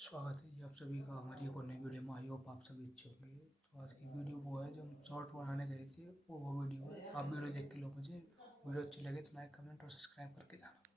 स्वागत है जी आप सभी का हमारी एक और नई वीडियो में। आई होप आप सभी अच्छे होंगे। तो आज की वीडियो वो है जो हम शॉर्ट बनाने गए थे, वो वीडियो है। आप वीडियो देख के लो। मुझे वीडियो अच्छी लगे तो लाइक कमेंट और सब्सक्राइब करके जाना।